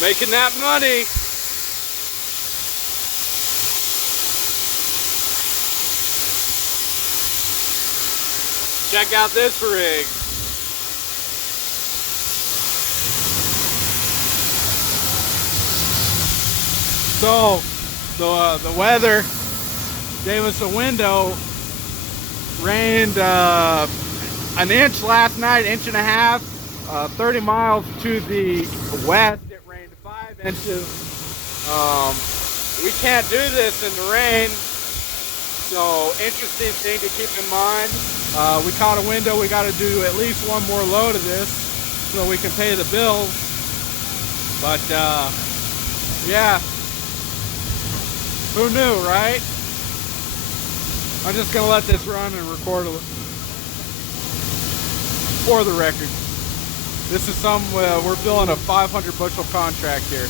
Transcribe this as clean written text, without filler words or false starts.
Making that money. Check out this rig. So the weather gave us a window. Rained an inch last night, inch and a half. 30 miles to the west, it rained 5 inches. We can't do this in the rain, so interesting thing to keep in mind. We caught a window. We got to do at least one more load of this so we can pay the bills. But yeah, who knew, right? I'm just gonna let this run and record for the record. This is we're filling a 500 bushel contract here.